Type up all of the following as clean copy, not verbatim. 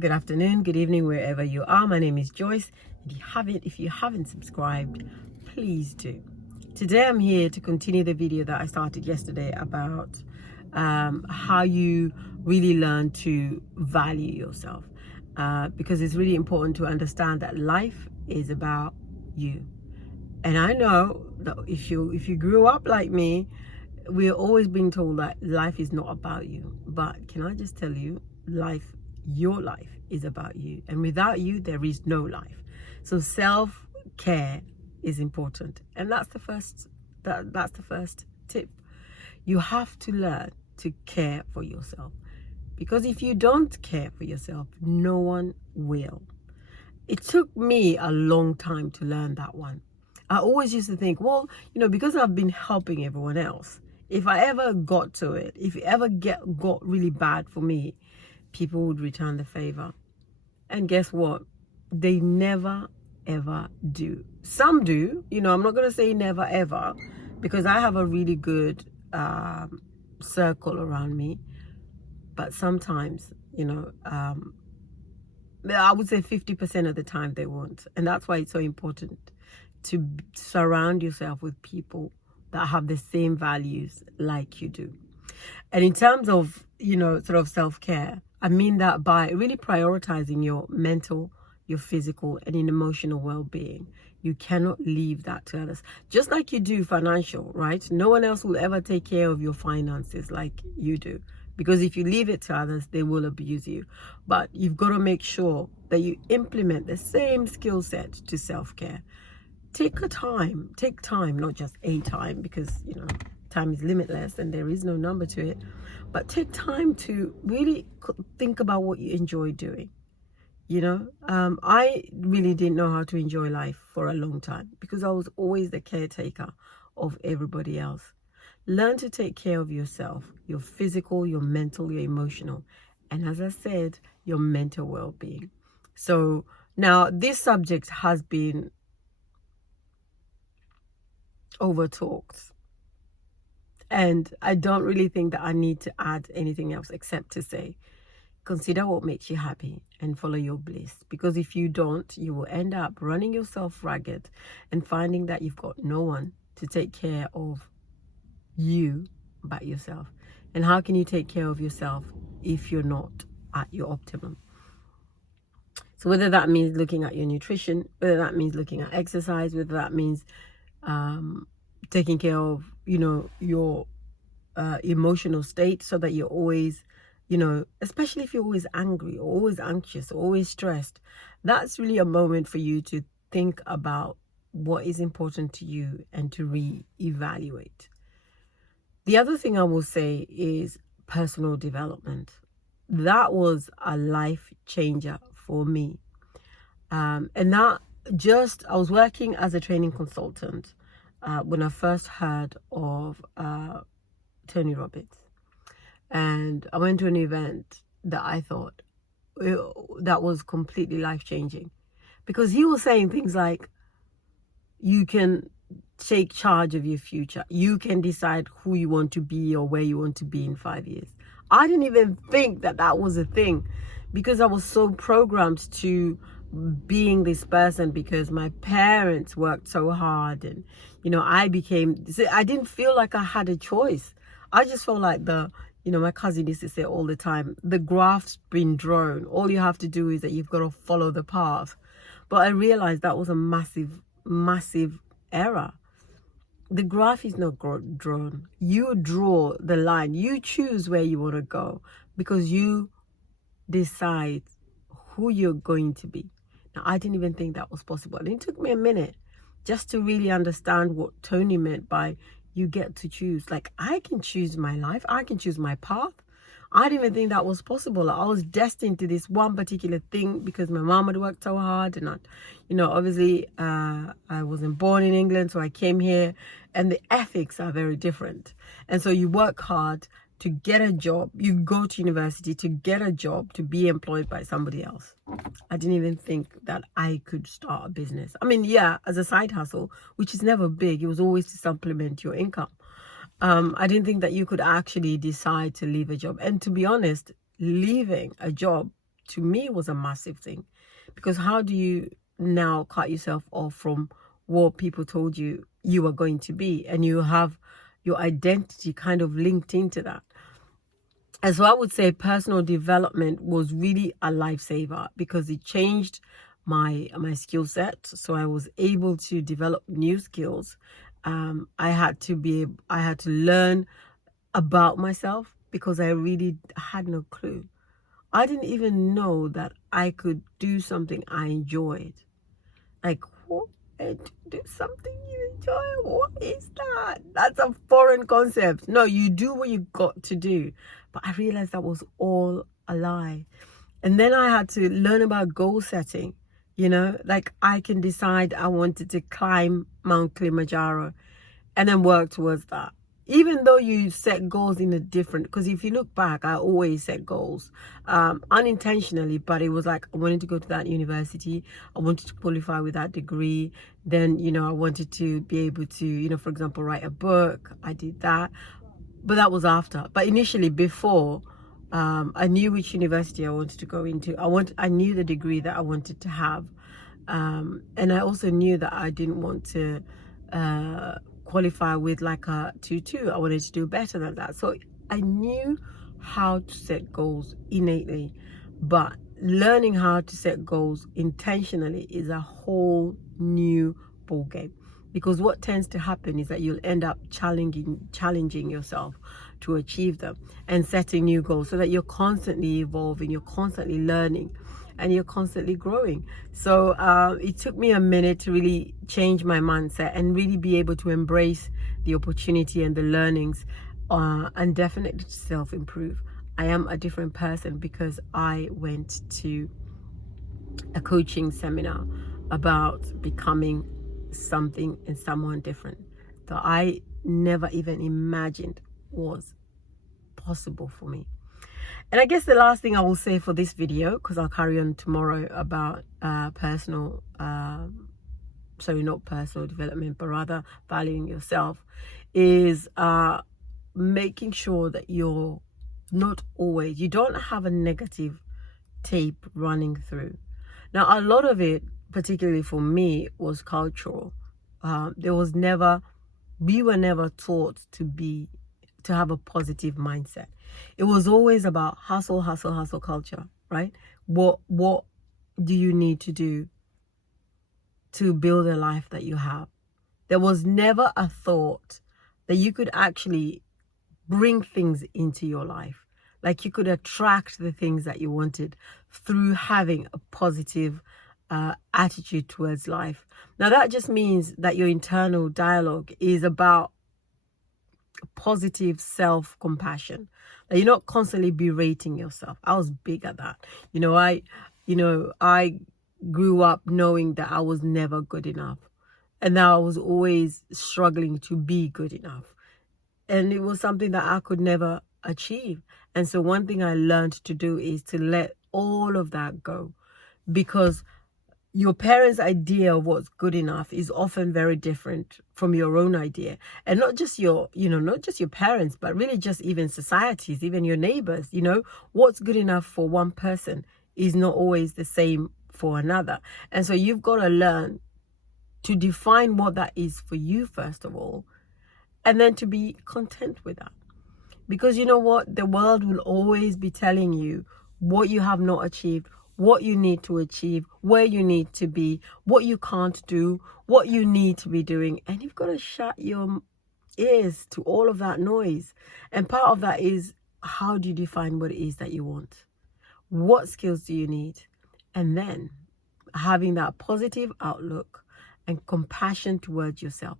good afternoon, good evening, wherever you are. My name is Joyce. If you haven't subscribed, please do. Today I'm here to continue the video that I started yesterday about how you really learn to value yourself, because it's really important to understand that life is about you. And I know that if you grew up like me, we're always being told that life is not about you. But can I just tell you, your life is about you, and without you there is no life. So self-care is important, and that's the first tip. You have to learn to care for yourself, because if you don't care for yourself, no one will. It took me a long time to learn that one. I always used to think, well, because I've been helping everyone else, if I ever got to it, if it ever got really bad for me, people would return the favor. And guess what? They never, ever do. Some do. I'm not going to say never, ever, because I have a really good circle around me. But sometimes, I would say 50% of the time they won't. And that's why it's so important to surround yourself with people that have the same values like you do. And in terms of, sort of self-care, I mean that by really prioritizing your mental, your physical, and emotional well-being. You cannot leave that to others. Just like you do financial, right? No one else will ever take care of your finances like you do. Because if you leave it to others, they will abuse you. But you've got to make sure that you implement the same skill set to self-care. Take time, not just a time, because, time is limitless and there is no number to it. But take time to really think about what you enjoy doing. I really didn't know how to enjoy life for a long time because I was always the caretaker of everybody else. Learn to take care of yourself, your physical, your mental, your emotional, and as I said, your mental well-being. So now this subject has been over-talked, and I don't really think that I need to add anything else except to say, consider what makes you happy and follow your bliss. Because if you don't, you will end up running yourself ragged and finding that you've got no one to take care of you but yourself. And how can you take care of yourself if you're not at your optimum? So whether that means looking at your nutrition, whether that means looking at exercise, whether that means taking care of your emotional state, so that you're always, especially if you're always angry or always anxious or always stressed, that's really a moment for you to think about what is important to you and to reevaluate. The other thing I will say is personal development. That was a life changer for me. And that I was working as a training consultant when I first heard of Tony Robbins. And I went to an event that I thought that was completely life-changing, because he was saying things like, you can take charge of your future. You can decide who you want to be or where you want to be in 5 years. I didn't even think that was a thing, because I was so programmed to being this person because my parents worked so hard, and I didn't feel like I had a choice. I just felt like my cousin used to say all the time, the graph's been drawn. All you have to do is that you've got to follow the path. But I realized that was a massive error. The graph is not drawn. You draw the line. You choose where you want to go, because you decide who you're going to be. Now, I didn't even think that was possible. And it took me a minute just to really understand what Tony meant by you get to choose. Like, I can choose my life. I can choose my path. I didn't even think that was possible. I was destined to this one particular thing because my mom had worked so hard, and obviously I wasn't born in England, so I came here, and the ethics are very different. And so you work hard to get a job. You go to university to get a job, to be employed by somebody else. I didn't even think that I could start a business. I mean, yeah, as a side hustle, which is never big. It was always to supplement your income. I didn't think that you could actually decide to leave a job. And to be honest, leaving a job to me was a massive thing, because how do you now cut yourself off from what people told you you were going to be, and you have your identity kind of linked into that? And so I would say personal development was really a lifesaver, because it changed my skill set. So I was able to develop new skills. I had to learn about myself, because I really had no clue. I didn't even know that I could do something I enjoyed. Like, what? Do something you enjoy? What is that? That's a foreign concept. No, you do what you got to do. But I realized that was all a lie. And then I had to learn about goal setting. Like, I can decide I wanted to climb Mount Kilimanjaro and then work towards that. Even though you set goals in a different, because if you look back, I always set goals unintentionally, but it was like, I wanted to go to that university, I wanted to qualify with that degree, then I wanted to be able to for example, write a book. I did that, but that was after. But initially, before, I knew which university I wanted to go into. I knew the degree that I wanted to have, and I also knew that I didn't want to qualify with like a 2-2. I wanted to do better than that. So I knew how to set goals innately, but learning how to set goals intentionally is a whole new ball game. Because what tends to happen is that you'll end up challenging yourself to achieve them, and setting new goals, so that you're constantly evolving, you're constantly learning, and you're constantly growing. So it took me a minute to really change my mindset and really be able to embrace the opportunity and the learnings, and definitely self-improve. I am a different person because I went to a coaching seminar about becoming something and someone different that I never even imagined was possible for me. And I guess the last thing I will say for this video, because I'll carry on tomorrow about not personal development, but rather valuing yourself, is making sure that you don't have a negative tape running through. Now, a lot of it, particularly for me, was cultural. We were never taught to have a positive mindset. It was always about hustle culture, right? What do you need to do to build a life that you have? There was never a thought that you could actually bring things into your life. Like, you could attract the things that you wanted through having a positive attitude towards life. Now, that just means that your internal dialogue is about positive self-compassion, that you're not constantly berating yourself. I was big at that. I grew up knowing that I was never good enough, and that I was always struggling to be good enough, and it was something that I could never achieve. And so one thing I learned to do is to let all of that go, because your parents' idea of what's good enough is often very different from your own idea. And not just your parents, but really just even societies, even your neighbors. What's good enough for one person is not always the same for another. And so you've got to learn to define what that is for you, first of all, and then to be content with that. Because you know what? The world will always be telling you what you have not achieved, what you need to achieve, where you need to be, what you can't do, what you need to be doing. And you've got to shut your ears to all of that noise. And part of that is, how do you define what it is that you want? What skills do you need? And then having that positive outlook and compassion towards yourself.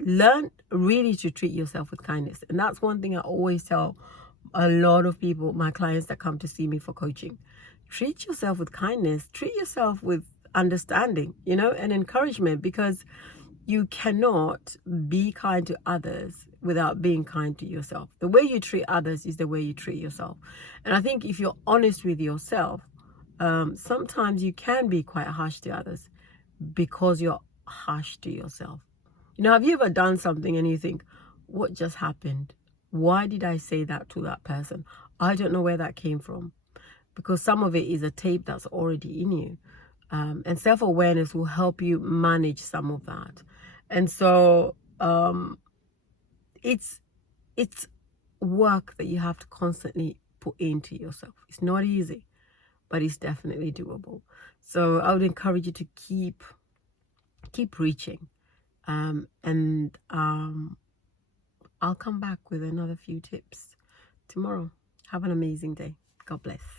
Learn really to treat yourself with kindness. And that's one thing I always tell a lot of people, my clients that come to see me for coaching. Treat yourself with kindness. Treat yourself with understanding, and encouragement, because you cannot be kind to others without being kind to yourself. The way you treat others is the way you treat yourself. And I think if you're honest with yourself, sometimes you can be quite harsh to others because you're harsh to yourself. Have you ever done something and you think, what just happened? Why did I say that to that person? I don't know where that came from. because some of it is a tape that's already in you. And self-awareness will help you manage some of that. And so it's work that you have to constantly put into yourself. It's not easy, but it's definitely doable. So I would encourage you to keep reaching. And I'll come back with another few tips tomorrow. Have an amazing day. God bless.